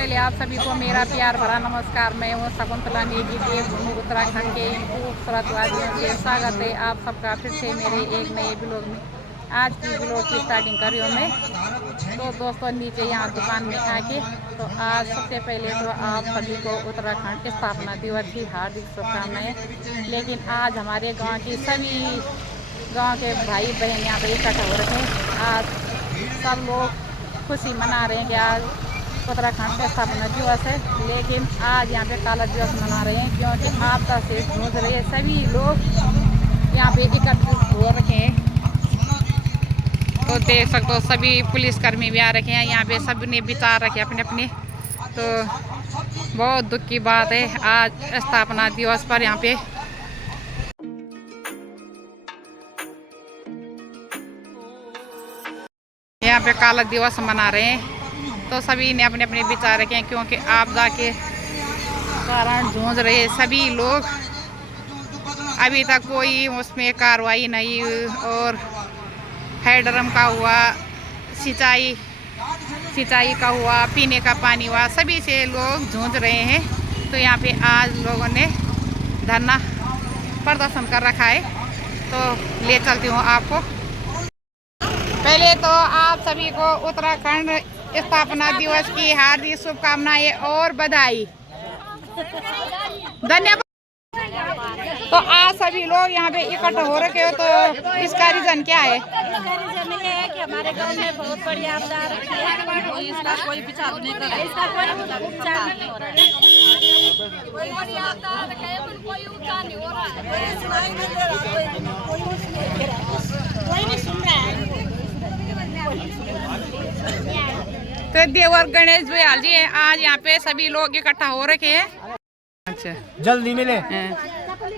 पहले आप सभी को मेरा प्यार भरा नमस्कार। मैं हूँ शकुंतला नेगी, देवभूमि उत्तराखंड के इन खूबसूरत वादियों से स्वागत है आप सबका फिर से मेरे एक नए ब्लॉग में। आज की ब्लॉग की स्टार्टिंग कर रही हूँ मैं। तो दोस्तों नीचे यहाँ दुकान में आके तो आज सबसे पहले तो आप सभी को उत्तराखंड स्थापना दिवस की हार्दिक शुभकामनाएं। लेकिन आज हमारे गाँव की सभी गाँव के भाई बहन यहाँ पे इकट्ठा हो रखे हैं। आज सब लोग खुशी मना रहे हैं कि आज उत्तराखंड का स्थापना दिवस है, लेकिन आज यहाँ पे काला दिवस मना रहे हैं क्योंकि आपदा से जूझ रहे सभी लोग यहाँ पे एकत्रित हो रखे हैं। तो देख सकते हो सभी पुलिसकर्मी भी आ रखे हैं यहाँ पे, सब ने बिता रखे अपने अपने। तो बहुत दुख की बात है आज स्थापना दिवस पर यहाँ पे काला दिवस मना रहे हैं। तो सभी ने अपने अपने विचार रखे हैं क्योंकि आपदा के कारण जूझ रहे सभी लोग। अभी तक कोई उसमें कार्रवाई नहीं, और हैडरम का हुआ, सिंचाई का हुआ, पीने का पानी हुआ, सभी से लोग जूझ रहे हैं। तो यहाँ पे आज लोगों ने धरना प्रदर्शन कर रखा है। तो ले चलती हूँ आपको। पहले तो आप सभी को उत्तराखंड स्थापना दिवस की हार्दिक शुभकामनाएं और बधाई, धन्यवाद। तो आज सभी लोग यहाँ पे इकट्ठा हो रखे हो, तो इसका रीजन क्या है? इसका रीजन ये है कि हमारे गांव में बहुत बड़ी आपदा आ रखी है, इसका कोई विचार नहीं कर रहा है, इसका कोई उपचार नहीं हो रहा है। कोई बड़ी आपदा आ रखी है, कोई उपचार नहीं हो रहा है, कोई सुनाई नहीं दे रहा, कोई नहीं सुन रहा है। तो देवर गणेश भैयाल जी आज यहाँ पे सभी लोग इकट्ठा हो रखे हैं। अच्छा, जल्दी मिले,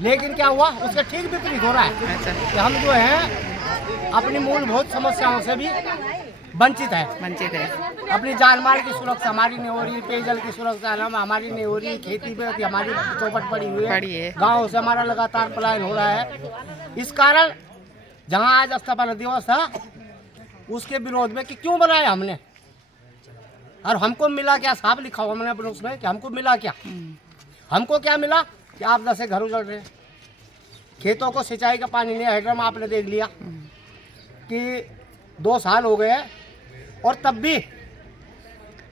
लेकिन क्या हुआ उसका ठीक विपरीत हो रहा है। अच्छा, कि हम जो है अपनी मूलभूत समस्याओं से भी वंचित है। अपनी जान माल की सुरक्षा हमारी नहीं हो रही, पेयजल की सुरक्षा हमारी नहीं हो रही, खेती पे हमारी चौपट पड़ी हुई है, गाँव से हमारा लगातार पलायन हो रहा है। इस कारण जहाँ आज स्थापना दिवस था उसके विरोध में कि क्यों बनाया हमने, और हमको मिला क्या? साफ लिखा हुआ हमने अपने उसमें कि हमको मिला क्या। हमको क्या मिला कि आपदा से घर उजड़ रहे, खेतों को सिंचाई का पानी नहीं, हैडरम आपने देख लिया कि 2 साल हो गए और तब भी,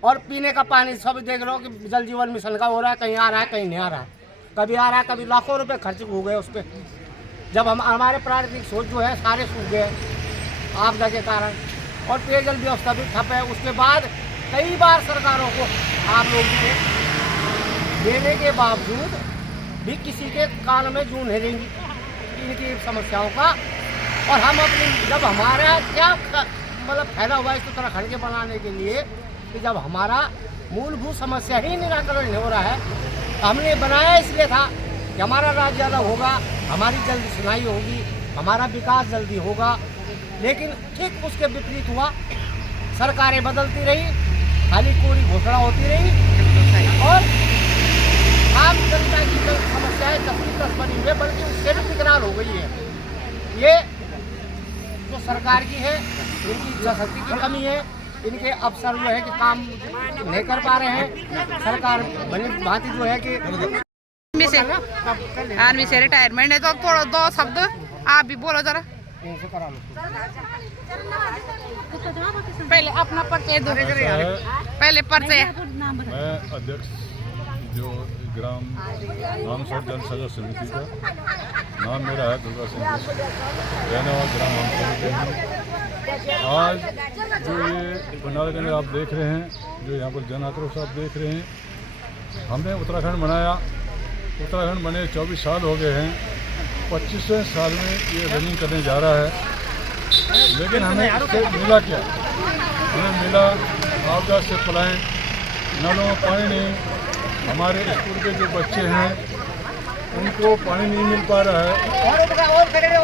और पीने का पानी सब देख रहे हो कि जल जीवन मिशन का हो रहा है, कहीं आ रहा है कहीं नहीं आ रहा है, कभी आ रहा है कभी लाखों रुपए खर्च हो गए उस पर। जब हमारे प्राकृतिक स्रोत जो है सारे सूख गए आपदा के कारण, और पेयजल व्यवस्था भी ठप है। उसके बाद कई बार सरकारों को आप लोग देने के बावजूद भी किसी के कान में जूं नहीं देंगी इनकी समस्याओं का। और हम अपनी जब हमारा क्या मतलब फायदा हुआ इस उत्तराखंड के बनाने के लिए कि जब हमारा मूलभूत समस्या ही निराकरण नहीं हो रहा है, तो हमने बनाया इसलिए था कि हमारा राज्य ज़्यादा होगा, हमारी जल्दी सुनाई होगी, हमारा विकास जल्दी होगा। लेकिन ठीक उसके विपरीत हुआ, सरकारें बदलती रही, खाली कोरी घोषणा होती रही, और आम जनता की जो समस्याएं तस्वीर बनी हुई है बल्कि उससे भी तिकरार हो गई है। ये जो सरकार की है, इनकी इच्छाशक्ति की कमी है, इनके अफसर जो है कि काम नहीं कर पा रहे हैं। सरकार भली भांति जो है कि आर्मी से रिटायरमेंट है। तो थोड़ा 2 शब्द आप भी बोलो जरा। पहले अपना परिचय दो। पहले परिचय। मैं अध्यक्ष जो ग्राम सड़ जल सजा समिति का, नाम मेरा है दुर्गा सिंह, रहने वाला ग्राम आज जो ये पंडाल के आप देख रहे हैं, जो यहाँ पर जन आक्रोश आप देख रहे हैं, हमने उत्तराखंड बनाया। उत्तराखंड बने 24 साल हो गए हैं, 25वें साल में ये रनिंग करने जा रहा है। लेकिन हमें इससे मिला क्या? हमें मिला आपदा से पलायन, नलों में पानी नहीं, हमारे स्कूल के जो बच्चे हैं उनको पानी नहीं मिल पा रहा है।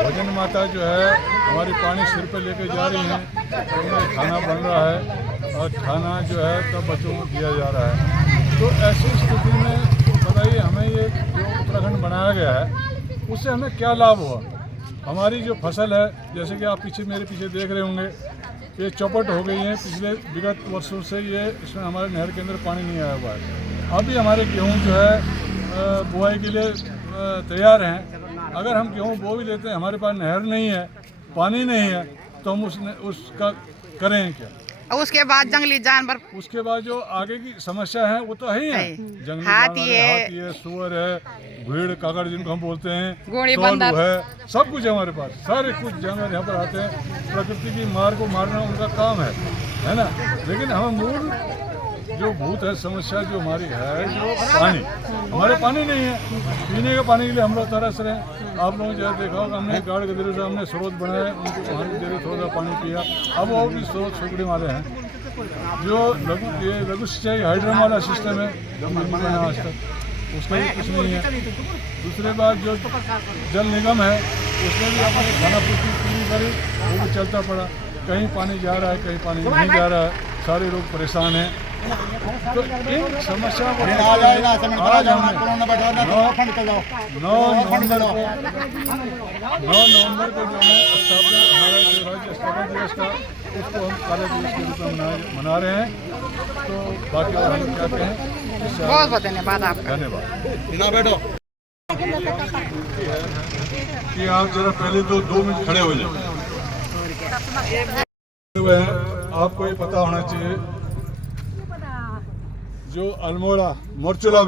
भोजन माता जो है हमारी पानी सिर पे लेके जा रही हैं, तो उन्हें खाना बन रहा है और खाना जो है तब बच्चों को दिया जा रहा है। तो ऐसी स्थिति में बताइए हमें ये जो उत्तराखंड बनाया गया है उससे हमें क्या लाभ हुआ? हमारी जो फसल है, जैसे कि आप मेरे पीछे देख रहे होंगे ये चौपट हो गई हैं। पिछले विगत वर्षों से ये इसमें हमारे नहर के अंदर पानी नहीं आया हुआ है। अभी हमारे गेहूँ जो है बुआई के लिए तैयार हैं। अगर हम गेहूँ बो भी लेते हैं, हमारे पास नहर नहीं है, पानी नहीं है, तो हम उसका करें क्या? और उसके बाद जंगली जानवर, उसके बाद जो आगे की समस्या है वो तो है ही है। जंगली हाथी है, सुअर है, भीड़ काकड़ जिनको हम बोलते हैं, घोड़े बंदर है, सब कुछ है हमारे पास। सारे कुछ जानवर यहाँ पर आते हैं। प्रकृति की मार को मारना उनका काम है ना। लेकिन हमें मूल जो भूत है समस्या जो हमारी है, जो पानी, हमारे पानी नहीं है। पीने के पानी के लिए हम लोग तरस रहे हैं। आप लोगों ने जो देखा होगा, हमने गाड़ गदरे से हमने स्रोत बनाए, उनको वहाँ दे रहे, थोड़ा पानी पिया। अब और भी स्रोत सुखड़े वाले हैं। जो लघु सिंचाई हाइड्रम वाला सिस्टम है जो मिलता है आज तक, उसका भी कुछ नहीं है। दूसरे बात जो जल निगम है उसने भी अपनी खाना पूर्ति पूरी करी, वो भी चलता पड़ा। कहीं पानी जा रहा है, कहीं पानी नहीं जा रहा है, सारे लोग परेशान हैं। तो इन समस्या को आज हमने 9 नवंबर को जो है स्थापना, हमारा जो राज्य स्थापना दिवस था, उसको हम कार्य दिवस के रूप में मना रहे हैं। तो बाकी और हम क्या कहें। बहुत बहुत धन्यवाद आपका। धन्यवाद। बैठो कि आप जरा पहले तो 2 मिनट खड़े हो जाए। आपको ये पता होना चाहिए, जो अल्मोड़ा मोरचूला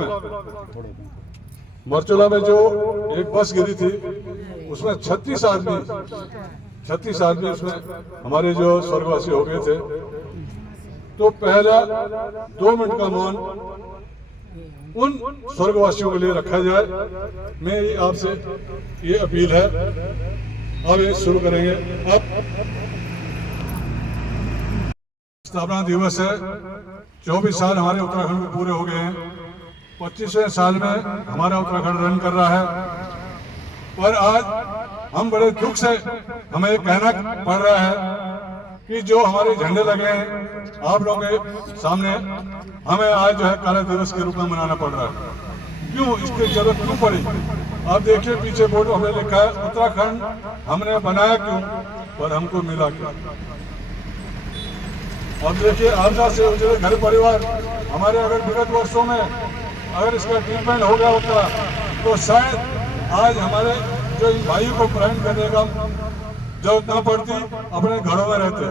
में जो एक बस गिरी थी, उसमें 36 आदमी उसमें हमारे जो स्वर्गवासी हो गए थे। तो पहला 2 मिनट का मौन उन स्वर्गवासियों के लिए रखा जाए। मेरी आपसे ये अपील है। अब ये शुरू करेंगे। अब स्थापना दिवस है। 24 साल हमारे उत्तराखंड में पूरे हो गए हैं। 25वें साल में हमारा उत्तराखंड रन कर रहा है। पर आज हम बड़े दुख से हमें कहना पड़ रहा है कि जो हमारे झंडे लगे हैं आप लोगों के सामने, हमें आज जो है काला दिवस के रूप में मनाना पड़ रहा है। क्यों? इसकी जरूरत क्यों पड़ी? आप देखिए पीछे बोर्ड हमने लिखा है उत्तराखंड हमने बनाया क्यों, पर हमको मिला क्या। अब देखिए आपदा से उजड़े घर परिवार हमारे अगर विगत वर्षों में अगर इसका ट्रीटमेंट हो गया होता तो शायद आज हमारे जो इन भाइयों को पलायन करने का जरूरत न पड़ती, अपने घरों में रहते।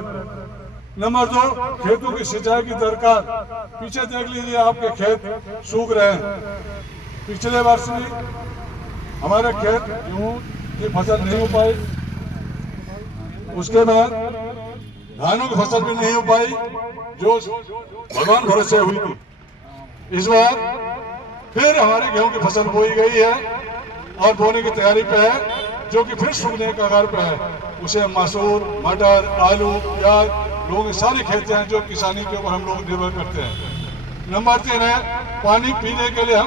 नंबर 2, खेतों की सिंचाई की दरकार। पीछे देख लीजिए, आपके खेत सूख रहे हैं। पिछले वर्ष भी हमारे खेत गेहूं की फसल नहीं हो पाई, उसके बाद धानों की फसल भी नहीं हो पाई जो भगवान भरोसे हुई थी। इस बार फिर हमारी गेहूं की फसल बोई गई है और बोने की तैयारी पे है, जो कि फिर सूखने के कगार पे है। उसे मसूर, मटर, आलू, प्याज, लोगों के सारे खेत हैं जो किसानी के ऊपर हम लोग निर्भर करते हैं। नंबर 3 है पानी पीने के लिए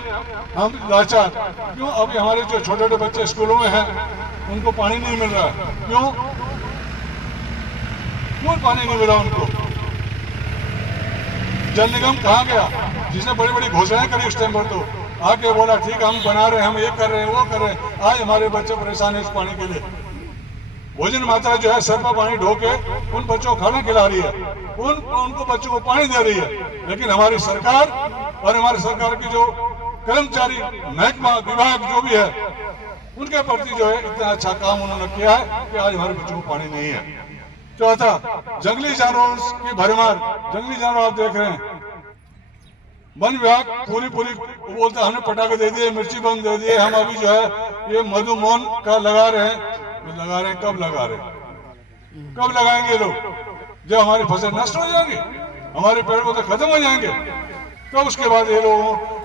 हम लाचार। क्यों? अभी हमारे जो छोटे छोटे बच्चे स्कूलों में हैं उनको पानी नहीं मिल रहा है। क्यों पानी नहीं मिला उनको? जल निगम कहाँ गया जिसने बड़ी बड़ी घोषणाएं करी उस टाइम पर? तो आके बोला ठीक हम बना रहे हैं, हम ये कर रहे हैं, वो कर रहे हैं। आज हमारे बच्चे परेशान हैं इस पानी के लिए। भोजन मात्रा जो है सर पर पानी ढो के उन बच्चों को खाना खिला रही है, उनको बच्चों को पानी दे रही है। लेकिन हमारी सरकार और हमारी सरकार की जो कर्मचारी, महकमा, विभाग जो भी है, उनके प्रति जो है इतना अच्छा काम उन्होंने किया है कि आज हमारे बच्चों को पानी नहीं है। चौथा, जंगली जानवरों की भरमार। जंगली जानवर आप देख रहे हैं, वन विभाग पूरी बोलता हमने पटाखे दे दिए, मिर्ची बम दे दिए, हम अभी जो है ये मधुमौन का लगा रहे हैं। कब लगा रहे हैं? कब लगाएंगे लोग? जब हमारी फसल नष्ट हो जाएंगी, हमारे पेड़ पौधे खत्म हो जाएंगे, तो उसके बाद ये लोग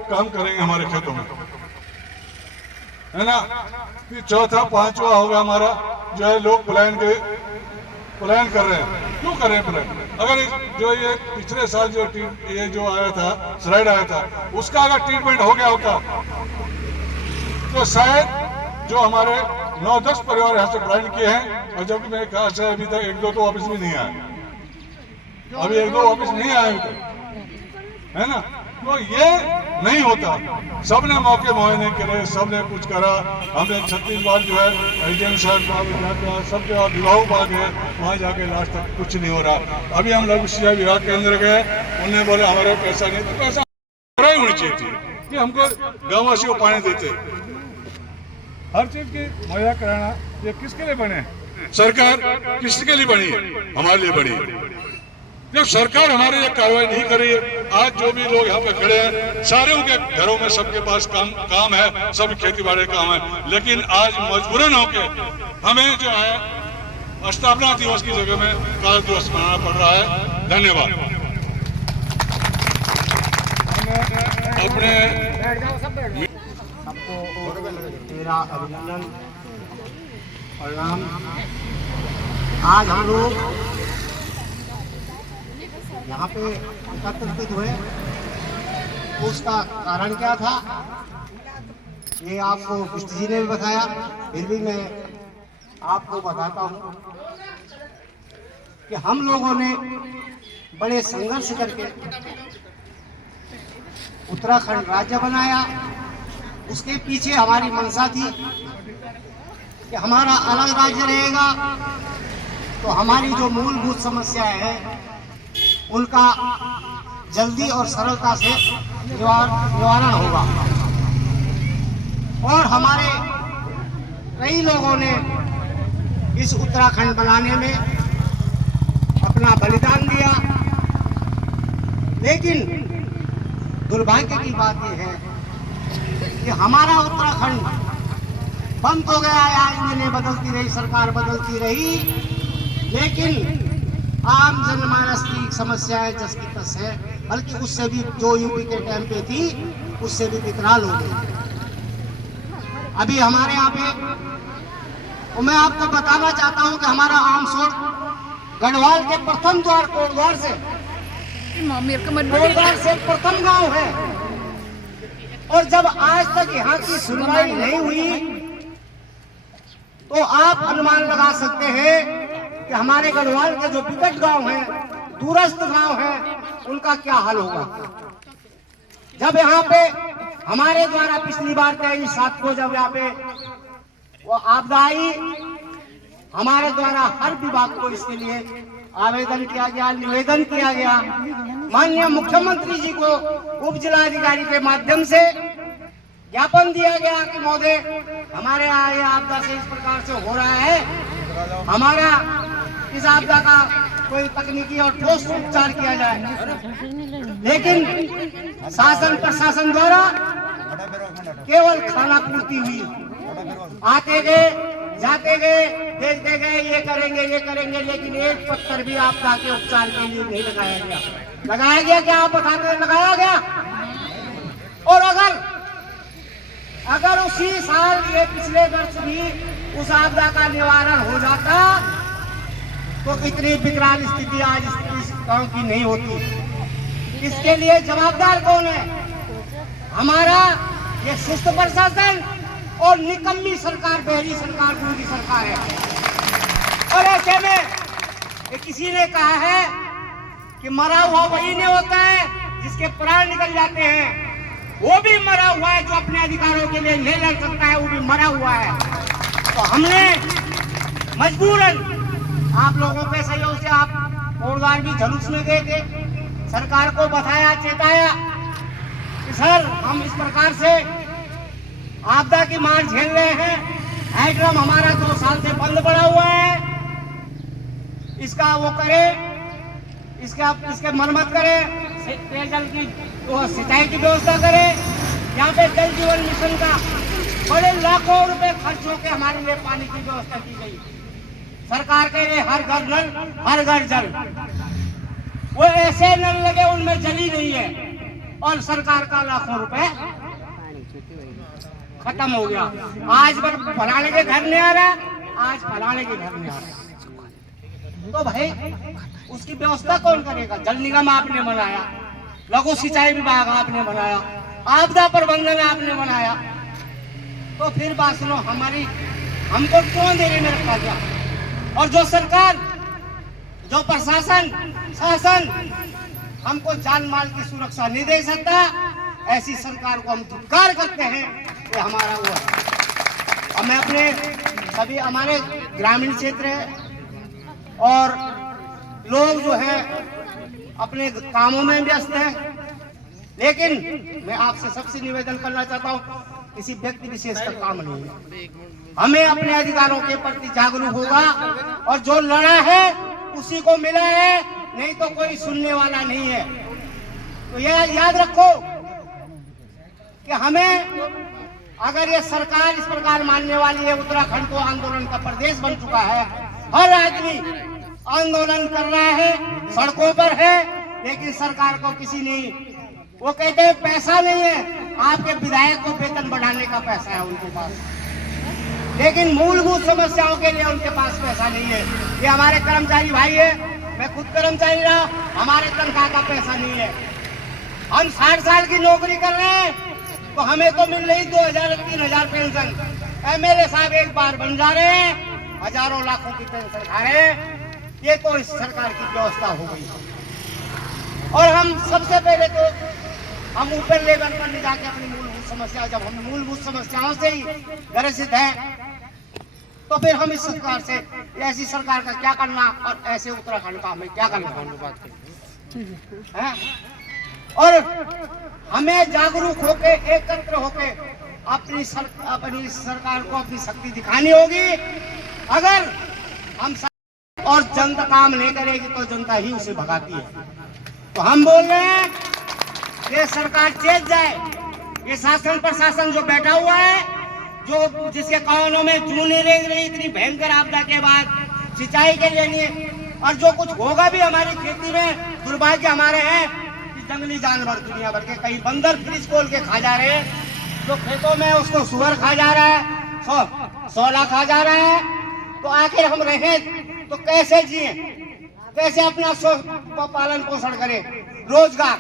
काम करेंगे हमारे खेतों में, है ना। फिर चौथा, 5वां होगा हमारा जो है लोग पलायन कर रहे हैं। क्यों कर रहे हैं पलायन? अगर जो ये पिछले साल ये जो आया था, स्लाइड आया था, उसका अगर ट्रीटमेंट हो गया होता तो शायद जो हमारे 9-10 परिवार यहाँ से पलायन किए हैं, और जबकि मेरे ख्याल से अभी तक 1-2 तो वापस भी नहीं आए। अभी 1-2 वापस नहीं आए अभी तक, है ना। तो ये नहीं होता। सबने मौके मुआयने करे, सबने कुछ करा। हमने छत्तीसगढ़ जो है एसडीएम साहब सब जगह विभाग बाग है, वहाँ जाके लास्ट तक कुछ नहीं हो रहा। अभी हम लघु सिंचाई विभाग के अंदर गए, उन्होंने बोले हमारे पैसा नहीं, तो पैसा होनी चाहिए थी कि हमको गाँववासियों को पानी देते। हर चीज की मुहैया कराना ये किसके लिए बने? सरकार किसके लिए बनी? हमारे लिए बनी। जब सरकार हमारे लिए कार्रवाई नहीं कर रही है, आज जो भी लोग यहाँ पे खड़े हैं, सारे उनके घरों में सबके पास काम है, सब खेती बाड़ी काम है, लेकिन आज मजबूरन होके हमें जो है स्थापना दिवस की जगह में कार्य दिवस मनाना पड़ रहा है। धन्यवाद। अपने सबको मेरा अभिनंदन प्रणाम। आज हम लोग यहाँ पे एकत्रित हुए, उसका कारण क्या था ये आपको कृष्ण जी ने भी बताया, फिर भी मैं आपको बताता हूँ कि हम लोगों ने बड़े संघर्ष करके उत्तराखंड राज्य बनाया। उसके पीछे हमारी मंशा थी कि हमारा अलग राज्य रहेगा तो हमारी जो मूलभूत समस्याएं हैं उनका जल्दी और सरलता से निवारण होगा। और हमारे कई लोगों ने इस उत्तराखंड बनाने में अपना बलिदान दिया, लेकिन दुर्भाग्य की बात यह है कि हमारा उत्तराखंड बंद हो गया है। आज मैंने बदलती रही, सरकार बदलती रही, लेकिन आम जनमानस की समस्याएं जस की तस है, बल्कि उससे भी जो यूपी के टाइम पे थी उससे भी विकराल हो गई। अभी हमारे यहाँ पे, और मैं आपको बताना चाहता हूँ कि हमारा आमसोड़ गढ़वाल के प्रथम द्वार कोटद्वार से प्रथम गांव है। और जब आज तक यहाँ की सुनवाई नहीं हुई तो आप अनुमान लगा सकते हैं कि हमारे गढ़वाल के जो विकट गांव हैं, दूरस्थ गांव हैं, उनका क्या हाल होगा। जब यहाँ पे हमारे द्वारा पिछली बार 23/7 को जब यहाँ पे वो आपदा आई, हमारे द्वारा हर विभाग को इसके लिए आवेदन किया गया, निवेदन किया गया। माननीय मुख्यमंत्री जी को उप जिलाधिकारी के माध्यम से ज्ञापन दिया गया कि महोदय हमारे यहाँ ये आपदा से इस प्रकार से हो रहा है, हमारा इस आपदा का कोई तकनीकी और ठोस उपचार किया जाए। लेकिन शासन प्रशासन द्वारा केवल खाना पूर्ति हुई, आते गए जाते गए देखते गए, ये करेंगे, लेकिन एक पत्थर भी आपदा के उपचार के लिए नहीं लगाया गया। लगाया गया क्या? आप बताते हैं, लगाया गया। और अगर उसी साल ये पिछले वर्ष भी उस आपदा का निवारण हो जाता तो इतनी विकराल स्थिति आज इस गांव की नहीं होती। इसके लिए जवाबदार कौन है? हमारा ये सुस्त प्रशासन और निकम्मी सरकार, बहरी सरकार, दूसरी सरकार है। और ऐसे में किसी ने कहा है कि मरा हुआ वही नहीं होता है जिसके प्राण निकल जाते हैं। वो भी मरा हुआ है जो अपने अधिकारों के लिए नहीं लड़ सकता है, वो भी मरा हुआ है। तो हमने मजबूरन आप लोगों के सहयोग से, आप कोटद्वार भी जुलूस में गए थे, सरकार को बताया, चेताया कि सर हम इस प्रकार से आपदा की मार झेल रहे हैं, हाइड्रम हमारा 2 साल से बंद पड़ा हुआ है, इसका वो करे, इसके मरम्मत करे, पेयजल की सिंचाई की व्यवस्था करे। यहाँ पे जल जीवन मिशन का बड़े लाखों रुपए खर्च होकर हमारे लिए पानी की व्यवस्था की गई। सरकार कह रहे हर घर नल, हर घर जल। वो ऐसे नल लगे उनमें जल ही नहीं है, और सरकार का लाखों रुपए खत्म हो गया। आज फलाने के घर नहीं आ रहा, आज फलाने के घर नहीं आ रहा। तो भाई उसकी व्यवस्था कौन करेगा? जल निगम आपने बनाया, लघु सिंचाई विभाग आपने बनाया, आपदा प्रबंधन आपने बनाया, तो फिर बात सुनो, हमको क्यों देने में रखा गया? और जो सरकार, जो प्रशासन, शासन हमको जान माल की सुरक्षा नहीं दे सकता, ऐसी सरकार को हम धिक्कार करते हैं। ये हमारा वो है। और मैं अपने सभी हमारे ग्रामीण क्षेत्र है और लोग जो है अपने कामों में व्यस्त हैं, लेकिन मैं आपसे सबसे निवेदन करना चाहता हूँ, किसी व्यक्ति विशेष का काम नहीं है। हमें अपने अधिकारों के प्रति जागरूक होगा और जो लड़ा है उसी को मिला है, नहीं तो कोई सुनने वाला नहीं है। तो यह याद रखो कि हमें, अगर ये सरकार इस प्रकार मानने वाली है, उत्तराखंड को आंदोलन का प्रदेश बन चुका है, हर आदमी आंदोलन कर रहा है, सड़कों पर है, लेकिन सरकार को किसी नहीं, वो कहते हैं पैसा नहीं है, आपके विधायक को वेतन बढ़ाने का पैसा है उनके पास, लेकिन मूलभूत समस्याओं के लिए उनके पास पैसा नहीं है। ये हमारे कर्मचारी भाई है, मैं खुद कर्मचारी रहा, हमारे तनख्वाह का पैसा नहीं है। हम 60 साल की नौकरी कर रहे हैं तो हमें तो मिल रही 2000-3000 पेंशन। MLA साहब एक बार बन जा रहे हैं, हजारों लाखों की पेंशन खा रहे हैं। ये तो इस सरकार की व्यवस्था हो गई। और हम सबसे पहले तो हम ऊपर लेवल पर ले जाके अपनी मूलभूत समस्या, जब हम मूलभूत समस्याओं से ही ग्रसित हैं, तो फिर हम इस सरकार से, ऐसी सरकार का क्या करना और ऐसे उत्तराखंड का हमें क्या करना है। और हमें जागरूक होके, एकत्र होके अपनी सरकार को अपनी शक्ति दिखानी होगी। अगर हम और जनता काम नहीं करेगी तो जनता ही उसे भगाती है। तो हम बोल रहे हैं ये सरकार चेत जाए, ये शासन प्रशासन जो बैठा हुआ है, जो जिसके कानों में जूने रेंग रही इतनी भयंकर आपदा के बाद सिंचाई के लिए नहीं, और जो कुछ होगा भी हमारी खेती में, दुर्भाग्य हमारे हैं कि जंगली जानवर दुनिया भर के, कहीं बंदर फ्रिज खोल के खा जा रहे हैं, जो खेतों में उसको सुअर खा जा रहा है, सौला खा जा रहा है। तो आखिर हम रहे तो कैसे जिए, कैसे अपना पालन पोषण करें, रोजगार।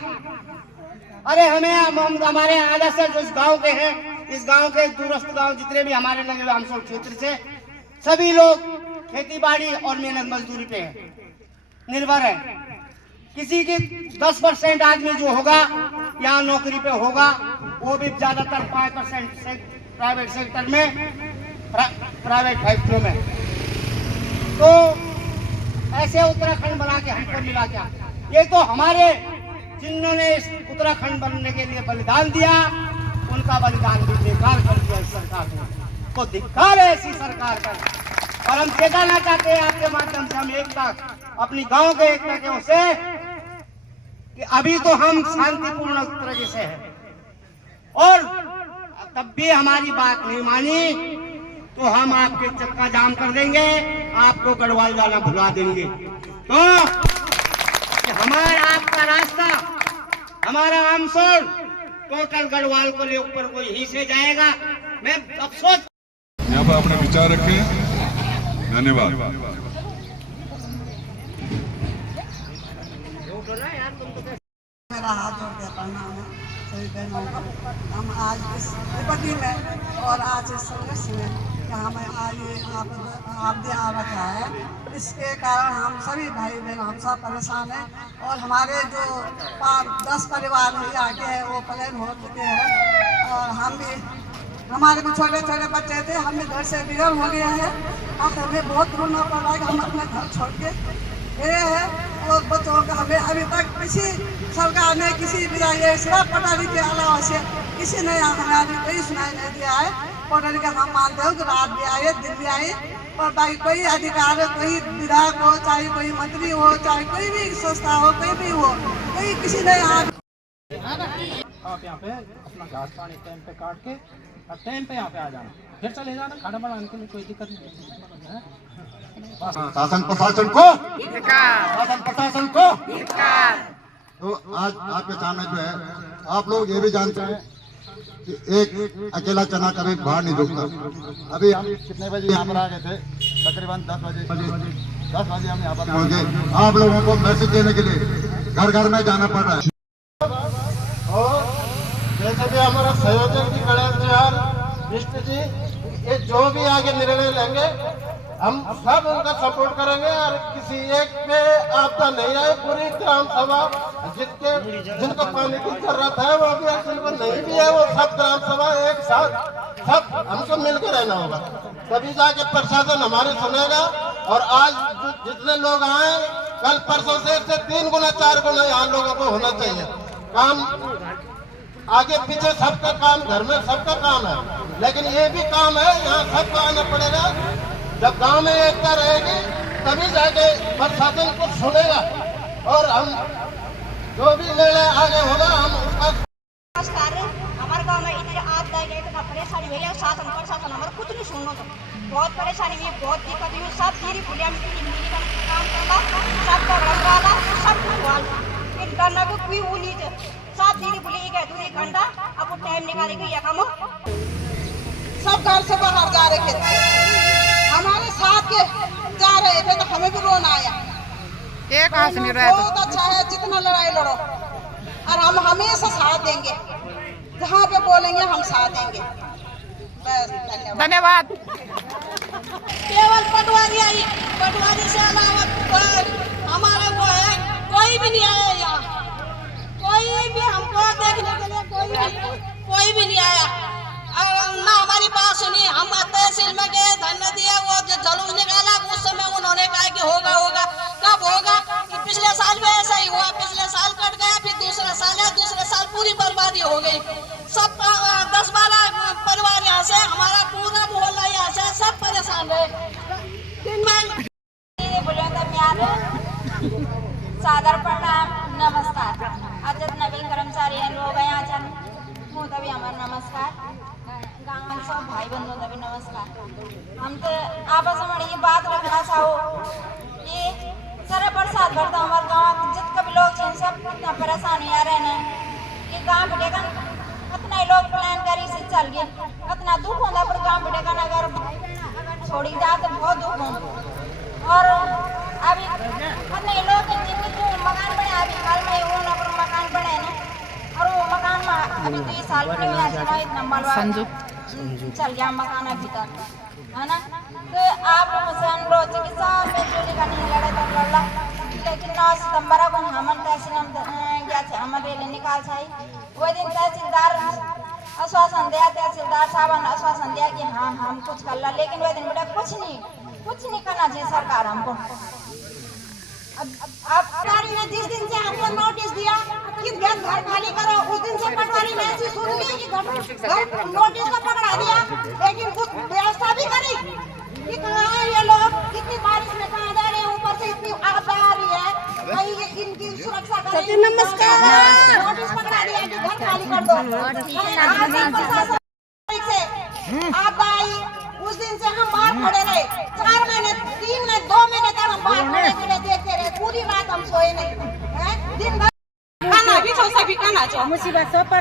अरे हमें हमारे आधा से जो इस गांव के हैं, इस गांव के दूरस्थ गांव जितने भी हमारे लगे हुए आमसोल क्षेत्र से, सभी लोग खेती बाड़ी और मेहनत मजदूरी पे निर्भर है। किसी की 10% आदमी जो होगा यहाँ नौकरी पे होगा, वो भी ज्यादातर 5% प्राइवेट सेक्टर में, प्राइवेट फैक्ट्रियों में। तो ऐसे उत्तराखंड बना के हमको मिला क्या? ये तो हमारे जिन्होंने इस उत्तराखंड बनने के लिए बलिदान दिया, उनका बलिदान भी बेकार कर दिया इस सरकार ने। तो धिक्कार है ऐसी सरकार का। और हम चेताना चाहते हैं आपके माध्यम से, हम एकता, अपनी गांव के एकता के से, कि अभी तो हम शांतिपूर्ण तरीके से हैं, और तब भी हमारी बात नहीं मानी तो हम आपके चक्का जाम कर देंगे, आपको गढ़वाल जाना भुला देंगे। तो हमारा आपका रास्ता, हमारा आमसोल टोटल गढ़वाल को ले ऊपर कोई ही से जाएगा। मैं अफसोस यहाँ पर अपने विचार रखें। धन्यवाद। मेरा हाथ जोड़ के प्रणाम है सभी बहनों का। हम आज इस विपत्ति में और आज इस संघर्ष में यहाँ में आपदे आ रखा है, इसके कारण हम सभी भाई बहन हम सब परेशान हैं। और हमारे जो 10 परिवार ही आगे हैं वो पलायन हो चुके हैं, और हम भी, हमारे भी छोटे छोटे बच्चे थे, हम भी घर से बिगड़ हो गए हैं। अब हमें बहुत रोना पड़ रहा है कि हम अपने घर छोड़ के गए हैं, और बच्चों का हमें अभी तक किसी सरकार ने, किसी भी सिर्फ पटारी के अलावा से किसी ने हमारी कोई सुनाई नहीं दिया है। पटारी का हम मानते हो कि रात भी आए, दिन भी आए, और बाकी कोई अधिकार, कोई विधायक हो, चाहे कोई मंत्री हो, चाहे कोई भी संस्था हो, कोई भी हो, कोई किसी ने आप यहाँ पे अपना घास पानी टाइम पे काट के और टाइम पे यहाँ पे आ जाना, फिर चले जाना। खाना बनाने के लिए कोई दिक्कत नहीं है। शासन प्रशासन को, शासन प्रशासन को। तो आज आपके सामने जो है, आप लोग ये भी जानते हैं कि एक अकेला चना कभी बाहर नहीं रुकता। अभी हम कितने बजे यहाँ पर आ गए थे? तकरीबन 10 बजे हम यहाँ पर पहुँचे। आप लोगों को मैसेज देने के लिए घर घर में जाना पड़ रहा है। और जैसे भी हमारा संयोजक जी खड़े हैं, विष्णु जी, ये जो भी आगे निर्णय लेंगे हम सब उनका सपोर्ट करेंगे। और किसी एक पे आपका नहीं आए, पूरी ग्राम सभा जिनको पानी की जरूरत है वो भी है, जिनको नहीं भी है वो सब ग्राम सभा एक साथ सब हमको मिलकर रहना होगा, तभी जाके प्रशासन हमारी सुनेगा। और आज जितने लोग आए कल परसों से 3 गुना 4 गुना यहाँ लोगों को होना चाहिए काम। आगे पीछे सबका काम, घर में सबका काम है, लेकिन ये भी काम है यहाँ सबको आना पड़ेगा। जब गांव में एकता रहेगी तभी जाके प्रशासन को सुनेगा और हम जो भी निर्णय आगे होगा हम उसका। नमस्कार, हमारे गांव में इतने आपदा गए तो परेशानी हुई है, शासन प्रशासन हमारा कुछ नहीं सुनो तो बहुत परेशानी हुई, बहुत दिक्कत हुई। सब धीरे पुलिया में मिली का काम करना, सब का रंग डाला, सब कुछ फिर करना को कोई वो नहीं थे। सब धीरे पुलिया गए 2 घंटा आपको टाइम निकाले के काम सब घर से बाहर जा रहे थे, हमारे साथ के जा रहे थे तो हमें भी रोना आया। एक हाथ नहीं रहा बहुत अच्छा है, जितना लड़ाई लड़ो और हम हमेशा साथ देंगे, जहाँ पे बोलेंगे हम साथ देंगे। बस धन्यवाद। केवल पटवारी से अलावा हमारा वो है कोई भी नहीं आया यहाँ, कोई भी हमको देखने के लिए कोई भी नहीं आया और ना हमारी बात सुनी। हम तहसील में गए, धरना दिया, वो जो जुलूस निकाला उस समय उन्होंने कहा कि होगा कब होगा। कि पिछले साल में ऐसा ही हुआ, पिछले साल कट गया, फिर दूसरा साल है, दूसरे साल पूरी बर्बादी हो गई। सब 10-12 परिवार यहाँ से, हमारा पूरा मोहल्ला यहाँ से सब परेशान रहे। सादर प्रणाम, नमस्कार। आज नवीन कर्मचारी लोग यहाँ चल हूँ तभी हमारा नमस्कार, गाँव में सब भाई बंधु तभी नमस्कार। हम तो आपस में ये बात रखना चाहो ये सारा बरसात भरता हमारे गाँव जितने भी लोग हैं सब कितना परेशान हुआ रहना ये गाँव बेटेगा इतना ही लोग प्लान करी से चल गए, इतना दुख होता पर गाँव बेटेगा अगर छोड़ी जा तो बहुत दुख हो। और अभी इतने लोग जिनके जो मकान बने अभी हाल में वो ना पर मकान बने ना और वो मकान में अभी 2 साल में नहीं इतना मलबा चल गया मकान अभी तक है ना। तो आप मुझसे अनुरोध है कि सब मिलजुली का नहीं लड़े तो लड़ा, लेकिन 9 सितंबर को हम तहसील गया हम रैली निकाल वो दिन तहसीलदार आश्वासन दिया, तहसीलदार साहब ने आश्वासन दिया कि हाँ हम कुछ कर ला, लेकिन वह दिन बेटा कुछ नहीं करना चाहिए सरकार हमको। अब सरकार ने जिस दिन से हमको नोटिस दिया कि घर खाली करो, उस दिन से पटवारी ने ऐसी सुन ली कि घर नोटिस को पकड़ा दिया, लेकिन कुछ व्यवस्था भी करी कि कहाँ ये लोग कितनी बारिश में कहाँ जा रहे हैं, ऊपर से इतनी आपदा आ रही है, भाई इनकी सुरक्षा करें। नमस्कार। नोटिस पकड़ा दिया कि घर खाली कर दो। आपदा आई उस दिन से हम बाहर खड़े रहे, 4 महीने 3 महीने 2 महीने तक हम बाहर खड़े देखते रहे, पूरी रात हम सोए नहीं, दिन भर खाना भी छो सभी खाना छो मुसीबत सब पर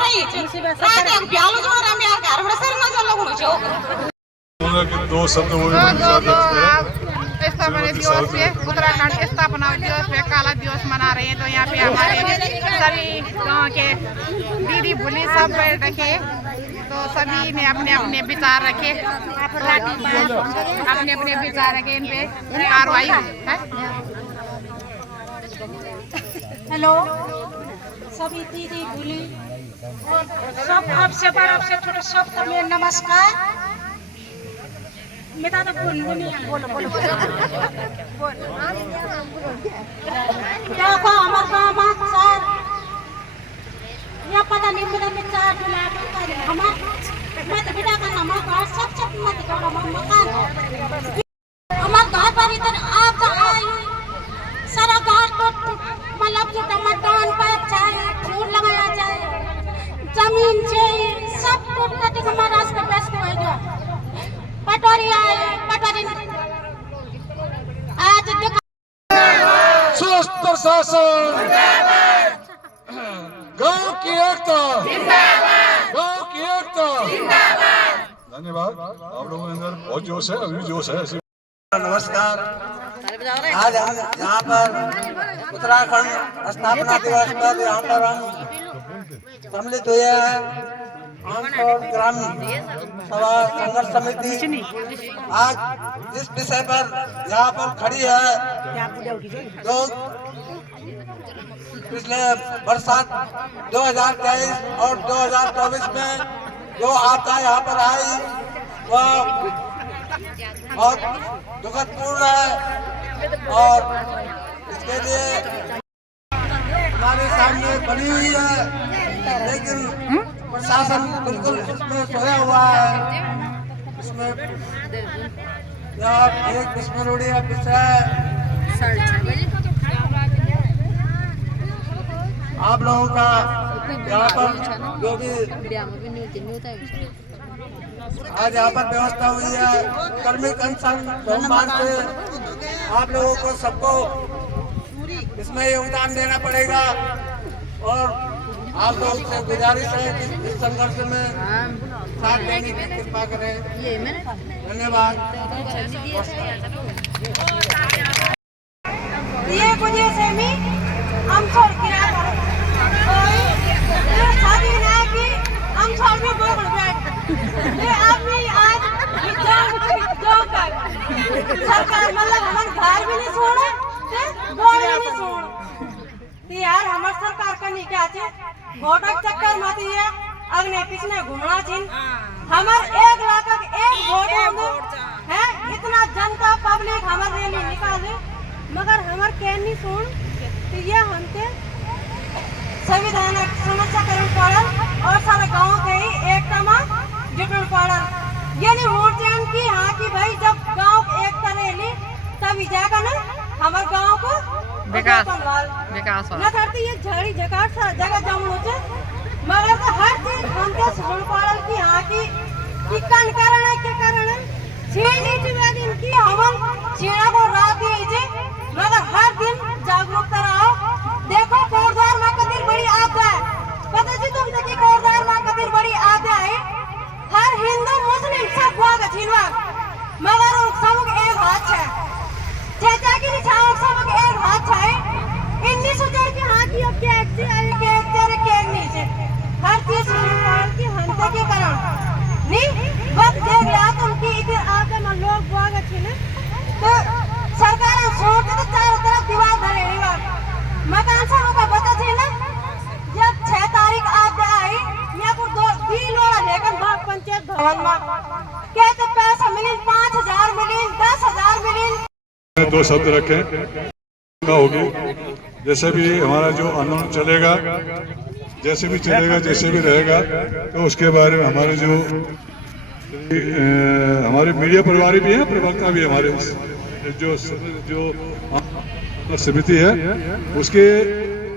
रही रात हम प्यालो जो रा में घर में सर न चलो छो। उन्होंने 2 शब्द वो स्थापना दिवस पे उत्तराखंड स्थापना दिवस पे काला दिवस मना रहे हैं। तो यहाँ पे हमारे सभी गाँव के दीदी भूली सब रखे, तो सभी ने अपने अपने विचार रखे, अपने अपने विचार रखे, इन पे कार्रवाई है। हेलो सभी दीदी भूली सब आपसे बड़ा आपसे छोटे सब तमें नमस्कार। मेरा तो बोलो देखो हमारे गाँव में सर या पता नहीं मेरा में 4 जुलाई हमारे मत बेटा का नाम घर सब मत करो मकान हमारे घर पर इधर आप आई सारा घर तो मतलब जो टमाटर पाइप चाहिए, फूल लगाया चाहिए, जमीन चाहिए, सब कुछ हमारा रास्ते व्यस्त हो गया। पटवारी आए, पटवारी आज सुस्त प्रशासन, गांव की एकता, गांव की एकता। धन्यवाद। आप लोगों के अंदर बहुत जोश है, अभी जोश है। नमस्कार। आज हम यहाँ पर उत्तराखंड स्थापना दिवस पर यहाँ पर हम सम्मिलित हुए हैं। ग्रामीण सभा संघर्ष समिति आज जिस विषय पर यहाँ पर खड़ी है, जो पिछले बरसात 2023 और 2024 में जो आपदा यहाँ पर आई वह बहुत दुखदपूर्ण है और इसके लिए हमारे सामने बनी हुई है, लेकिन प्रशासन बिल्कुल इसमें सोया हुआ है। इसमें एक विस्मरणीय विषय आप लोगों का यहाँ पर जो भी आज यहाँ पर व्यवस्था हुई है, कर्मिक अनशन सोमवार से आप लोगों को सबको इसमें योगदान देना पड़ेगा और आप लोगों से गुजारिश है कि इस संघर्ष में साथ देने की कृपा करें। धन्यवाद। ये कुछ सेमी हम छोड़ के शादी ना की हम छोड़ में बोल बैठ ये आदमी आज सरकार मतलब हमारे घर भी नहीं छोड़े बोल भी नहीं छोड़ यार हमारे सरकार का नहीं क्या थे वोट चक्कर मत है अगले किसने घूमना चाहिए हमारे 1 लाख एक वोट है इतना जनता पब्लिक हमारे रैली निकाले मगर हमारे क्या नहीं सुन तो ये हमसे संविधान समस्या करण पड़ल और सारे गांव के ही एकता में जुटन पड़ल ये नहीं वोट चैन की हाँ कि भाई जब गांव एकता रैली तभी जाकर ना हमारे गांव को विकास न करती ये झड़ी जगह जगह जम होते मगर तो हर चीज हमके सुन पड़ल की हाँ की कन कारण है क्या कारण है छेड़ी दिन की हमन छेड़ा को रात दीजिए मगर हर दिन जागरूकता रहो देखो कोटद्वार में कितनी बड़ी आपदा है पता जी तुम देखिए कोटद्वार में कितनी बड़ी आपदा है हर हिंदू मुस्लिम सब भाग छिनवा मगर सब एक हाथ है चाचा की निछाव सब एक हाथ है इन्नी सुजड़ के हाथ की अब क्या एक्सी आई के तेरे के नीचे हर चीज की हंता के कारण नहीं बस देख लिया तुमकी इधर आपके मन लोग भाग अच्छे ने तो सरकार सोच तो चारों तरफ दीवार धरे दीवार मकान सारों का बता थे ना जब 6 तारीख आपदा आई मैं को 2 लोड़ा लेकर भाग पंचायत भवन में कहते पैसा मिले 5000 मिले 10,000 मिले 2 शब्द रखें होगी जैसे भी हमारा जो आंदोलन चलेगा जैसे भी चलेगा जैसे भी रहेगा तो उसके बारे में हमारे जो हमारे मीडिया प्रभारी भी हैं प्रवक्ता भी हमारे जो समिति है उसके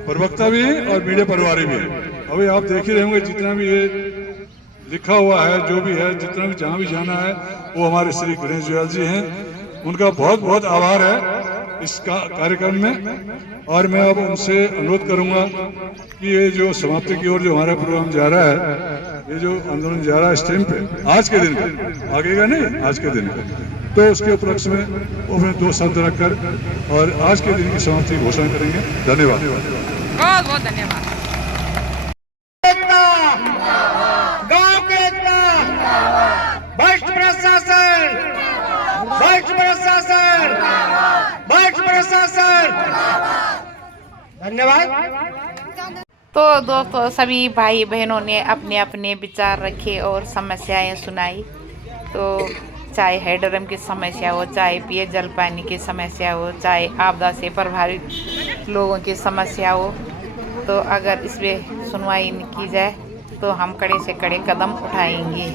प्रवक्ता भी हैं और मीडिया प्रभारी भी हैं। अभी आप देख ही रहे होंगे जितना भी ये लिखा हुआ है जो भी है जितना भी जहाँ भी जाना है वो हमारे श्री गणेश जोयाल जी हैं उनका बहुत बहुत आभार है इस कार्यक्रम में और मैं अब उनसे अनुरोध करूंगा कि ये जो समाप्ति की ओर जो हमारा प्रोग्राम जा रहा है ये जो आंदोलन जा रहा है इस टाइम पे आज के दिन पे आगेगा नहीं आज के दिन पे तो उसके उपलक्ष्य में वो 2 शब्द रखकर और आज के दिन की समाप्ति घोषणा करेंगे। धन्यवाद। बहुत बहुत धन्यवाद। गांव के एकता भ्रष्ट प्रशासन धन्यवाद। तो दोस्तों सभी भाई बहनों ने अपने अपने विचार रखे और समस्याएं सुनाई तो चाहे हेडरम की समस्या हो चाहे पेयजल पानी की समस्या हो चाहे आपदा से प्रभावित लोगों की समस्या हो तो अगर इस पे सुनवाई की जाए तो हम कड़े से कड़े कदम उठाएंगे।